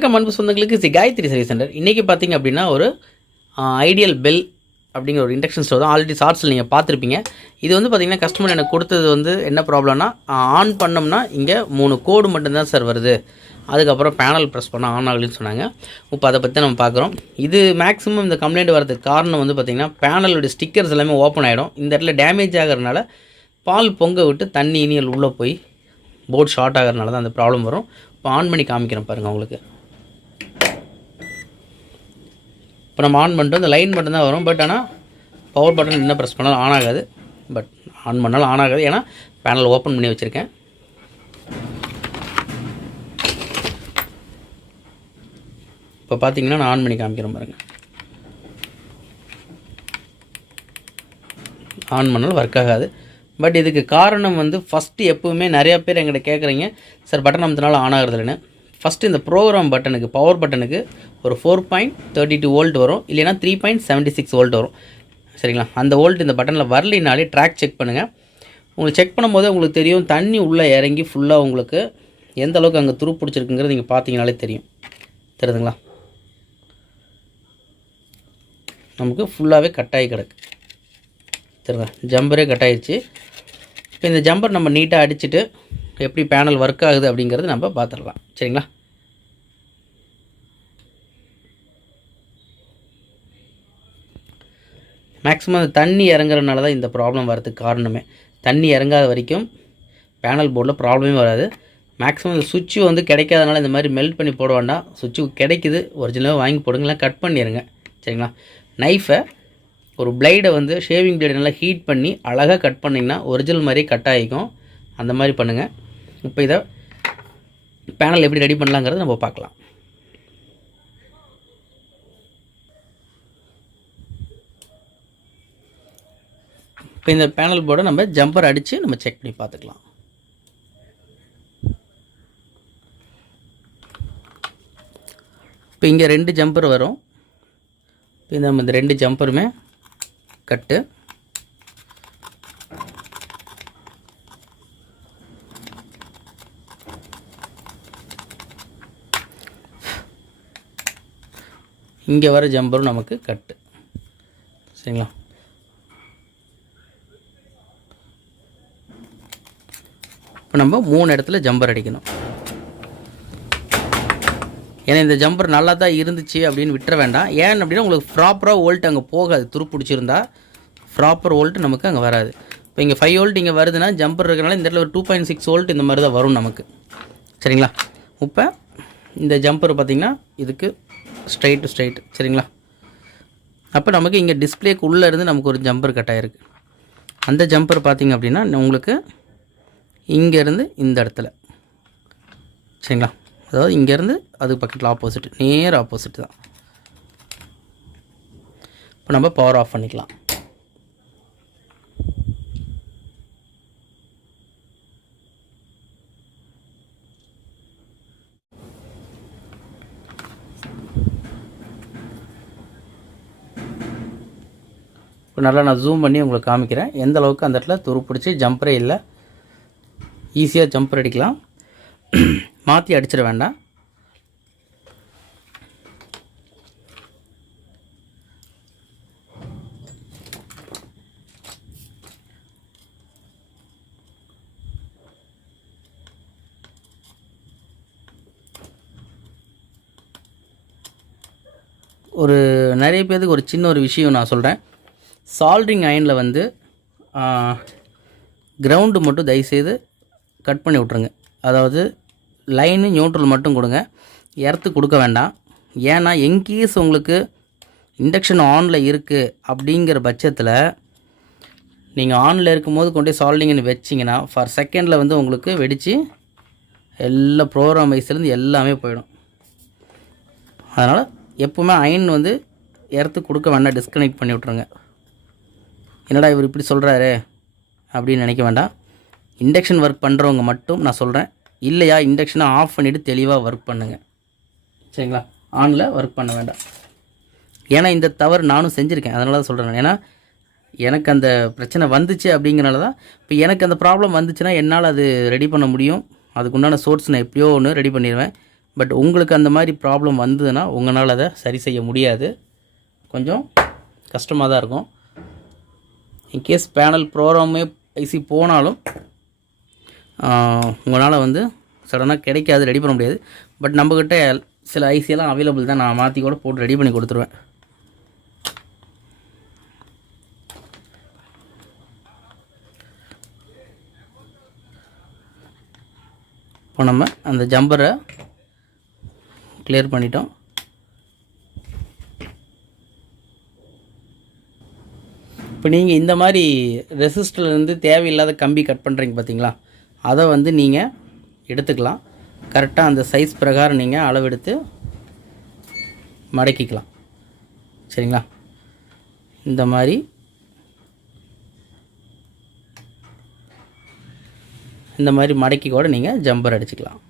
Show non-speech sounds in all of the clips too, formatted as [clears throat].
வணக்கம் அன்பு சொந்தங்களுக்கு. சி காயத்ரி சர்வீஸ் சென்டர் இன்றைக்கி பார்த்தீங்க அப்படின்னா ஒரு ஐடியல் பெல் அப்படிங்கிற ஒரு இண்டக்ஷன் ஸ்டோர் தான். ஆல்ரெடி ஷார்ட்ஸில் நீங்கள் பார்த்துருப்பீங்க. இது வந்து பார்த்தீங்கன்னா கஸ்டமர் எனக்கு கொடுத்தது வந்து என்ன ப்ராப்ளம்னா ஆன் பண்ணோம்னா இங்கே மூணு கோடு மட்டும்தான் சார் வருது. அதுக்கப்புறம் பேனல் ப்ரெஸ் பண்ணால் ஆன் ஆகலன்னு சொன்னாங்க. இப்போ அதை பற்றி நம்ம பார்க்குறோம். இது மேக்ஸிமம் இந்த கம்ப்ளைண்ட் வரதுக்கு காரணம் வந்து பார்த்திங்கன்னா பேனலோட ஸ்டிக்கர்ஸ் எல்லாமே ஓப்பன் ஆகிடும் இந்த இடத்துல டேமேஜ் ஆகிறதுனால பால் பொங்க விட்டு தண்ணி இனியல் உள்ளே போய் போர்ட் ஷார்ட் ஆகிறதுனால தான் அந்த ப்ராப்ளம் வரும். இப்போ ஆன் பண்ணி காமிக்கிறேன் பாருங்கள் உங்களுக்கு. இப்போ நம்ம ஆன் பண்ணிட்டு அந்த லைன் மட்டும் தான் வரும். பட் ஆனால் பவர் பட்டன் என்ன ப்ரெஸ் பண்ணாலும் ஆன் ஆகாது. பட் ஆன் பண்ணாலும் ஆன் ஆகாது. ஏன்னா பேனல் ஓப்பன் பண்ணி வச்சுருக்கேன். இப்போ பார்த்தீங்கன்னா நான் ஆன் பண்ணி காமிக்கிறேன் பாருங்கள் ஆன் பண்ணாலும் ஒர்க் ஆகாது. பட் இதுக்கு காரணம் வந்து ஃபஸ்ட்டு எப்போவுமே நிறையா பேர் எங்கிட்ட கேட்குறீங்க சார் பட்டன் அமுத்தினால ஆன் ஆகுறதில்லன்னு. ஃபஸ்ட்டு இந்த ப்ரோக்ராம் பட்டனுக்கு பவர் பட்டனுக்கு ஒரு four point thirty two volt வரும். இல்லைனா three point seventy six volt வரும். சரிங்களா? அந்த வோல்ட் இந்த பட்டனில் வரலினாலே ட்ராக் செக் பண்ணுங்கள் உங்களுக்கு செக் பண்ணும்போது உங்களுக்கு தெரியும் தண்ணி உள்ளே இறங்கி ஃபுல்லாக உங்களுக்கு எந்த அளவுக்கு அங்கே துரு பிடிச்சிருக்குங்கிறது நீங்கள் பார்த்தீங்கனாலே தெரியும். தெரியுதுங்களா நமக்கு ஃபுல்லாகவே கட்டாகி கிடக்கு. தெரியுதா? ஜம்பரே கட் ஆயிடுச்சு இப்போ இந்த ஜம்பர் நம்ம நீட்டாக அடிச்சுட்டு எப்படி பேனல் ஒர்க் ஆகுது அப்படிங்கிறது நம்ம பார்த்துடலாம். சரிங்களா? மேக்ஸிமம் அந்த தண்ணி இறங்குறதுனால தான் இந்த ப்ராப்ளம் வரதுக்கு காரணமே. தண்ணி இறங்காத வரைக்கும் பேனல் போர்டில் ப்ராப்ளமே வராது. மேக்ஸிமம் இந்த சுவிட்சு வந்து கிடைக்காதனால இந்த மாதிரி மெல்ட் பண்ணி போட வேண்டாம். சுவிட்சு கிடைக்குது. ஒரிஜினலாக வாங்கி போடுங்களா கட் பண்ணிடுங்க சரிங்களா? நைஃபை ஒரு பிளைடை வந்து ஷேவிங் பிளேடு நல்லா ஹீட் பண்ணி அழகாக கட் பண்ணிங்கன்னா ஒரிஜினல் மாதிரி கட் ஆகிக்கும். அந்த மாதிரி பண்ணுங்கள் இப்போ இதை பேனல் எப்படி ரெடி பண்ணலாங்கிறத நம்ம பார்க்கலாம். இப்போ இந்த பேனல் போர்டை நம்ம ஜம்பர் அடித்து நம்ம செக் பண்ணி பார்த்துக்கலாம். இப்போ இங்கே ரெண்டு ஜம்பர் வரும். இப்போ இந்த நம்ம இந்த ரெண்டு ஜம்பருமே கட்டு. இங்கே வர ஜம்பரும் நமக்கு கட்டு. சரிங்களா? இப்போ நம்ம மூணு இடத்துல ஜம்பர் அடிக்கணும். ஏன்னா இந்த ஜம்பர் நல்லா தான் இருந்துச்சு அப்படின்னு விட்டுற வேண்டாம். ஏன் அப்படின்னா உங்களுக்கு ப்ராப்பராக வோல்ட் அங்கே போகாது. துருப்பிடிச்சிருந்தா ப்ராப்பர் வோல்ட் நமக்கு அங்கே வராது. இப்போ இங்கே ஃபைவ் வோல்ட் இங்கே வருதுன்னா ஜம்பர் இருக்கிறனால இந்த இடத்துல ஒரு டூ பாயிண்ட் சிக்ஸ் வோல்ட் இந்த மாதிரி தான் வரும் நமக்கு. சரிங்களா? இப்போ இந்த ஜம்பர் பார்த்திங்கன்னா இதுக்கு ஸ்ட்ரைட் டு ஸ்ட்ரைட் சரிங்களா? அப்போ நமக்கு இங்கே டிஸ்பிளேக்கு உள்ளேருந்து நமக்கு ஒரு ஜம்பர் கட் ஆகிருக்கு அந்த ஜம்பர் பார்த்திங்க அப்படின்னா உங்களுக்கு இங்கேருந்து இந்த இடத்துல. சரிங்களா? அதாவது இங்கேருந்து அதுக்கு பக்கத்தில் ஆப்போசிட் நேர் ஆப்போசிட் தான். இப்போ நம்ம பவர் ஆஃப் பண்ணிக்கலாம். இப்போ நல்லா நான் ஜூம் பண்ணி உங்களுக்கு காமிக்கிறேன். எந்த அளவுக்கு அந்த இடத்துல துரு பிடிச்சி ஜம்பரே இல்லை ஈஸியாக ஜம்பர் அடிக்கலாம். [clears throat] மாற்றி அடிச்சிட வேண்டாம். ஒரு நிறைய பேருக்கு ஒரு சின்ன ஒரு விஷயம் நான் சொல்கிறேன் சால்ட்ரிங் அயனில் வந்து கிரவுண்டு மட்டும் தயவுசெய்து கட் பண்ணி விட்ருங்க அதாவது லைனு நியூட்ரல் மட்டும் கொடுங்க. எர்த்து கொடுக்க வேண்டாம். ஏன்னா என்கேஸ் உங்களுக்கு இண்டக்ஷன் ஆனில் இருக்குது அப்படிங்கிற பட்சத்தில் நீங்கள் ஆனில் இருக்கும்போது கொண்டு போய் சால்டிங்னு வச்சிங்கன்னா ஃபார் செகண்டில் வந்து உங்களுக்கு வெடித்து எல்லா ப்ரோக்ராம் வைஸ்லேருந்து எல்லாமே போயிடும். அதனால் எப்போவுமே அயன் வந்து எர்த்து கொடுக்க வேண்டாம். டிஸ்கனெக்ட் பண்ணி விட்ருங்க என்னடா இவர் இப்படி சொல்கிறாரு அப்படின்னு நினைக்க வேண்டாம். இண்டக்ஷன் ஒர்க் பண்ணுறவங்க மட்டும் நான் சொல்கிறேன் இல்லையா இண்டக்ஷனை ஆஃப் பண்ணிவிட்டு தெளிவாக ஒர்க் பண்ணுங்கள் சரிங்களா? ஆனில் ஒர்க் பண்ண வேண்டாம். ஏன்னா இந்த தவறு நானும் செஞ்சுருக்கேன். அதனால தான் சொல்கிறேன் ஏன்னா எனக்கு அந்த பிரச்சனை வந்துச்சு அப்படிங்கிறனால தான் இப்போ எனக்கு அந்த ப்ராப்ளம் வந்துச்சுன்னா என்னால் அது ரெடி பண்ண முடியும். அதுக்குண்டான சோர்ஸ் நான் எப்படியோ ஒன்று ரெடி பண்ணிடுவேன். பட் உங்களுக்கு அந்த மாதிரி ப்ராப்ளம் வந்ததுன்னா உங்களால் அதை சரி செய்ய முடியாது. கொஞ்சம் கஷ்டமாக தான் இருக்கும். இன்கேஸ் பேனல் ப்ரோக்ராமே ஐசி போனாலும் உங்களால் வந்து சடனாக கிடைக்காது ரெடி பண்ண முடியாது. பட் நம்மக்கிட்ட சில ஐசியெல்லாம் அவைலபிள் தான். நான் மாற்றி கூட போட்டு ரெடி பண்ணி கொடுத்துருவேன். இப்போ நம்ம அந்த ஜம்பரை கிளியர் பண்ணிட்டோம். இப்போ நீங்கள் இந்த மாதிரி ரெசிஸ்டர்லேருந்து தேவையில்லாத கம்பி கட் பண்ணுறீங்க பார்த்தீங்களா அதை வந்து நீங்கள் எடுத்துக்கலாம். கரெக்டாக அந்த சைஸ் பிரகாரம் நீங்கள் அளவெடுத்து மடக்கிக்கலாம். சரிங்களா? இந்த மாதிரி. இந்த மாதிரி மடக்கி கூட நீங்கள் ஜம்பர் அடிச்சுக்கலாம்.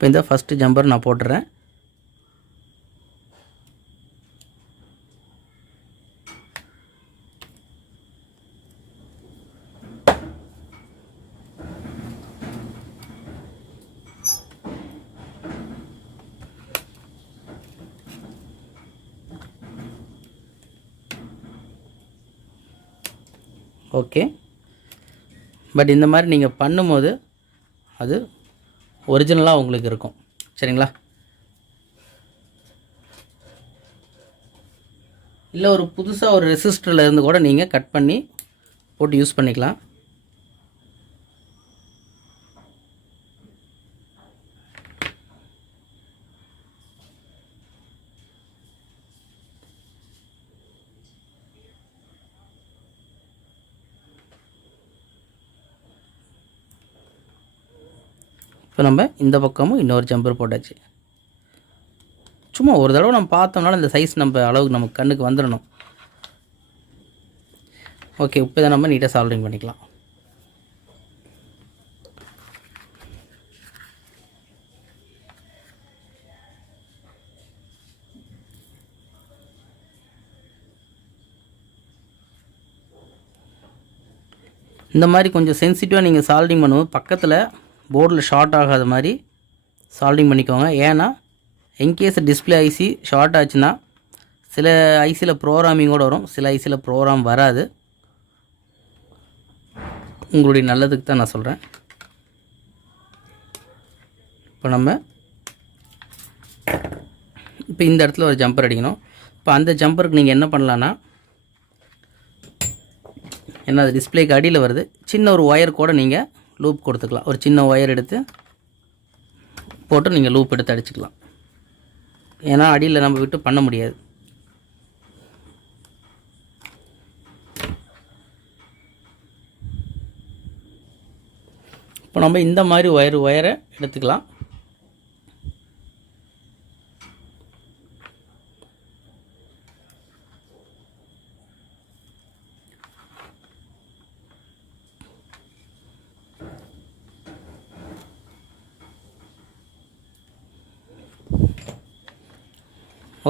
இப்போ இந்த ஃபஸ்ட்டு ஜம்பர் நான் போட்டுறேன். ஓகே பட் இந்த மாதிரி நீங்கள் பண்ணும்போது அது ஒரிஜினலாக உங்களுக்கு இருக்கும். சரிங்களா? இல்லை ஒரு புதுசாக ஒரு ரெசிஸ்டரில் இருந்து கூட நீங்கள் கட் பண்ணி போட்டு யூஸ் பண்ணிக்கலாம். இப்போ நம்ம இந்த பக்கமும் இன்னொரு ஜம்பர் போட்டாச்சு. சும்மா ஒரு தடவை நம்ம பார்த்தோம்னால இந்த சைஸ் நம்ம அளவுக்கு நமக்கு கண்ணுக்கு வந்துடணும். ஓகே இப்போ இதை நம்ம நீட்டாக சால்விங் பண்ணிக்கலாம். இந்த மாதிரி கொஞ்சம் சென்சிட்டிவாக நீங்கள் சால்டிங் பண்ணும்போது பக்கத்தில் போர்டில் ஷார்ட் ஆகாத மாதிரி சால்டிங் பண்ணிக்கோங்க. ஏன்னா இன்கேஸ் டிஸ்பிளே ஐசி ஷார்ட் ஆச்சுன்னா சில ஐசியில் ப்ரோக்ராமிங்கோடு வரும். சில ஐசியில் ப்ரோக்ராம் வராது. உங்களுடைய நல்லதுக்கு தான் நான் சொல்கிறேன் இப்போ நம்ம இப்போ இந்த இடத்துல ஒரு ஜம்பர் அடிக்கணும். இப்போ அந்த ஜம்பருக்கு நீங்கள் என்ன பண்ணலான்னா ஏன்னா அது டிஸ்பிளேக்கு அடியில் வருது. சின்ன ஒரு ஒயர் கூட நீங்கள் லூப் கொடுத்துக்கலாம். ஒரு சின்ன ஒயர் எடுத்து போட்டு நீங்கள் லூப் எடுத்து அடிச்சுக்கலாம். ஏன்னா அடியில் நம்ம விட்டு பண்ண முடியாது. இப்போ நம்ம இந்த மாதிரி ஒயர் ஒயரை எடுத்துக்கலாம்.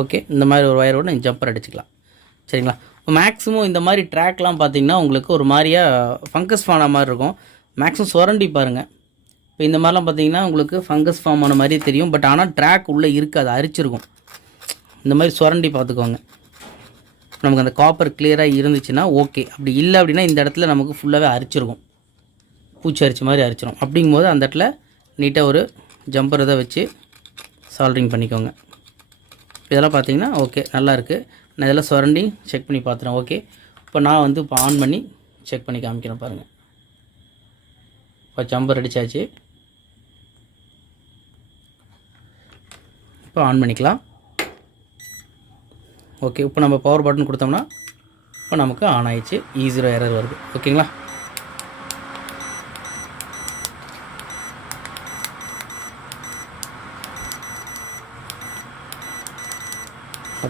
ஓகே இந்த மாதிரி ஒரு ஒயரோட நீங்கள் ஜம்பர் அடிச்சுக்கலாம். சரிங்களா? மேக்ஸிமம் இந்த மாதிரி ட்ராக்லாம் பார்த்தீங்கன்னா உங்களுக்கு ஒரு மாதிரியாக ஃபங்கஸ் ஃபார்ம் மாதிரி இருக்கும். மேக்ஸிமம் சுரண்டி பாருங்கள் இப்போ இந்த மாதிரிலாம் பார்த்தீங்கன்னா உங்களுக்கு ஃபங்கஸ் ஃபார்ம் ஆன மாதிரி தெரியும். பட் ஆனால் ட்ராக் உள்ளே இருக்காது அரிச்சிருக்கும். இந்த மாதிரி சுரண்டி பார்த்துக்கோங்க. நமக்கு அந்த காப்பர் கிளியராக இருந்துச்சுன்னா ஓகே அப்படி இல்லை அப்படின்னா இந்த இடத்துல நமக்கு ஃபுல்லாகவே அரிச்சிருக்கும். பூச்சி அரிச்ச மாதிரி அரிச்சிரும். அப்படிங்கும்போது அந்த இடத்துல நீட்டாக ஒரு ஜம்பர் இதை வச்சு சால்ட்ரிங் பண்ணிக்கோங்க. இதெல்லாம் பார்த்தீங்கன்னா ஓகே நல்லா இருக்குது நான் இதெல்லாம் சுரண்டி செக் பண்ணி பார்த்துறேன் ஓகே இப்போ நான் வந்து இப்போ ஆன் பண்ணி செக் பண்ணி காமிக்கிறேன் பாருங்கள் இப்போ ஜம்பர் அடித்தாச்சு இப்போ ஆன் பண்ணிக்கலாம். ஓகே இப்போ நம்ம பவர் பட்டன் கொடுத்தோம்னா இப்போ நமக்கு ஆன் ஆயிடுச்சு. ஈஸியாக எரர் வருது. ஓகேங்களா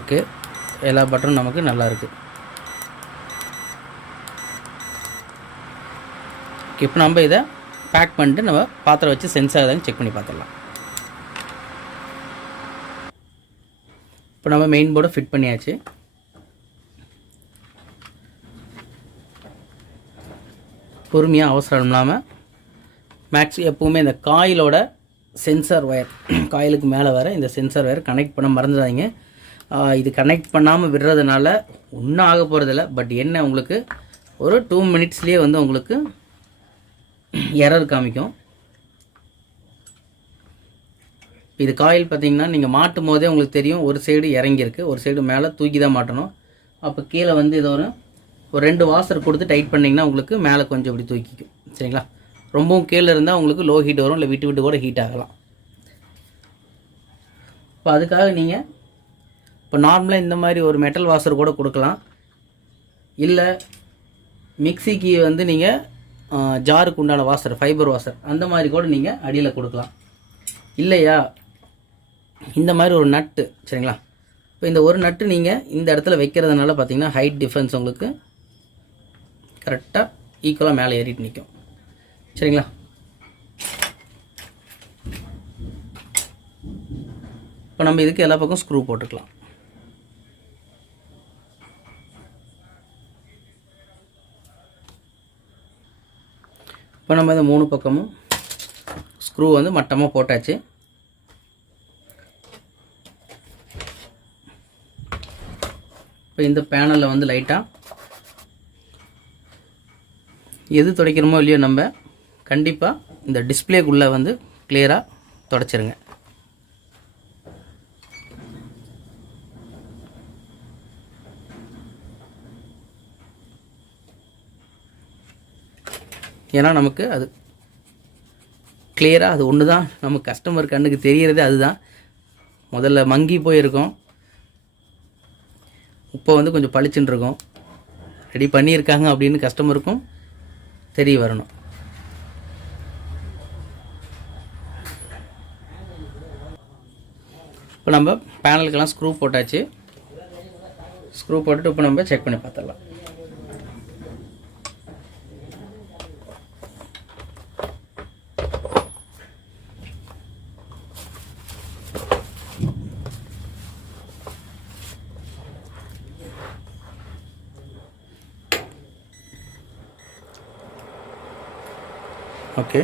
ஓகே எல்லா பட்டனும் நமக்கு நல்லா இருக்குது இப்போ நம்ம இதை பேக் பண்ணிட்டு நம்ம பாத்திரம் வச்சு சென்ஸ் ஆகுதான்னு செக் பண்ணி பார்த்துடலாம் இப்போ நம்ம மெயின் போர்டை ஃபிட் பண்ணியாச்சு. பொறுமையாக அவசரம் இல்லாமல் மேக்ஸ் எப்போவுமே இந்த காயிலோட சென்சார் ஒயர் காயிலுக்கு மேலே வர இந்த சென்சார் ஒயர் கனெக்ட் பண்ண மறந்துடாதீங்க. இது கனெக்ட் பண்ணாமல் விடுறதுனால ஒன்றும் ஆக போகிறதில்ல பட் என்ன உங்களுக்கு ஒரு டூ மினிட்ஸ்லேயே வந்து உங்களுக்கு எரர் காமிக்கும். இது காயில் பார்த்தீங்கன்னா நீங்கள் மாட்டும் போதே உங்களுக்கு தெரியும் ஒரு சைடு இறங்கியிருக்கு. ஒரு சைடு மேலே தூக்கி தான் மாட்டணும். அப்போ கீழே வந்து இது ஒரு ஒரு ரெண்டு வாசர் கொடுத்து டைட் பண்ணிங்கன்னா உங்களுக்கு மேலே கொஞ்சம் இப்படி தூக்கிக்கும். சரிங்களா? ரொம்பவும் கீழே இருந்தால் உங்களுக்கு லோ ஹீட் வரும் இல்லை விட்டு விட்டு கூட ஹீட் ஆகலாம். இப்போ அதுக்காக நீங்கள் இப்போ நார்மலாக இந்த மாதிரி ஒரு மெட்டல் வாஷர் கூட கொடுக்கலாம். இல்லை மிக்சிக்கு வந்து நீங்கள் ஜாருக்கு உண்டான வாஷர் ஃபைபர் வாஷர் அந்த மாதிரி கூட நீங்கள் அடியில் கொடுக்கலாம். இல்லையா? இந்த மாதிரி ஒரு நட்டு சரிங்களா? இப்போ இந்த ஒரு நட்டு நீங்கள் இந்த இடத்துல வைக்கிறதுனால பார்த்தீங்கன்னா ஹைட் டிஃப்ரென்ஸ் உங்களுக்கு கரெக்டாக ஈக்குவலாக மேலே ஏறிட்டு நிற்கும் சரிங்களா? இப்போ நம்ம இதுக்கு எல்லா பக்கம் ஸ்க்ரூ போட்டுக்கலாம். இப்போ நம்ம இந்த மூணு பக்கமும் ஸ்க்ரூ வந்து மட்டமாக போட்டாச்சு. இப்போ இந்த பேனலில் வந்து லைட்டாக எது துடைக்கிறோமோ இல்லையோ நம்ம கண்டிப்பாக இந்த டிஸ்பிளேக்குள்ளே வந்து கிளியராக தொடச்சிருங்க. ஏன்னா நமக்கு அது கிளியராக அது ஒன்று தான் நம்ம கஸ்டமர் கண்ணுக்கு தெரிகிறதே அதுதான். முதல்ல மங்கி போயிருக்கோம். இப்போ வந்து கொஞ்சம் பளிச்சுன்னு இருக்கும். ரெடி பண்ணியிருக்காங்க அப்படின்னு கஸ்டமருக்கும் தெரிய வரணும். இப்போ நம்ம பேனலுக்கெல்லாம் ஸ்க்ரூ போட்டாச்சு. ஸ்க்ரூ போட்டுட்டு இப்போ நம்ம செக் பண்ணி பார்த்துடலாம் ஓகே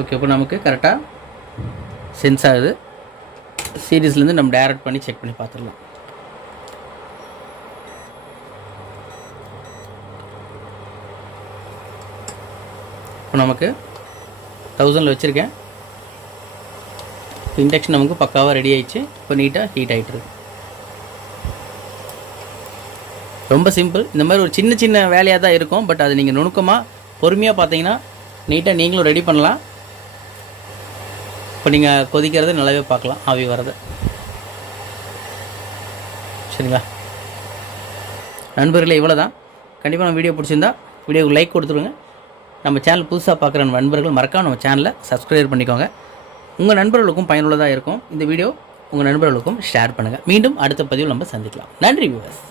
ஓகே இப்போ நமக்கு கரெக்டாக சென்ஸ் ஆகுது. சீரீஸ்லேருந்து நம்ம டைரக்ட் பண்ணி செக் பண்ணி பார்த்துடலாம். இப்போ நமக்கு தௌசண்டில் வச்சுருக்கேன். இண்டக்ஷன் நமக்கு பக்காவாக ரெடி ஆயிடுச்சு. இப்போ நீட்டாக ஹீட் ஆகிட்டுருக்கு ரொம்ப சிம்பிள் இந்த மாதிரி ஒரு சின்ன சின்ன வேலையாக தான் இருக்கும். பட் அது நீங்கள் நுணுக்கமாக பொறுமையாக பார்த்தீங்கன்னா நீட்டாக நீங்களும் ரெடி பண்ணலாம். இப்போ நீங்கள் கொதிக்கிறத நல்லாவே பார்க்கலாம் ஆவி வர்றது. சரிங்களா? நண்பர்களே இவ்வளோ தான் கண்டிப்பாக நம்ம வீடியோ பிடிச்சிருந்தா வீடியோவுக்கு லைக் கொடுத்துருங்க நம்ம சேனல் புதுசாக பார்க்குற நண்பர்கள் மறக்காமல் நம்ம சேனலை சப்ஸ்கிரைப் பண்ணிக்கோங்க. உங்கள் நண்பர்களுக்கும் பயனுள்ளதாக இருக்கும். இந்த வீடியோ உங்கள் நண்பர்களுக்கும் ஷேர் பண்ணுங்கள் மீண்டும் அடுத்த பதிவில் நம்ம சந்திக்கலாம். நன்றி வியூவர்ஸ்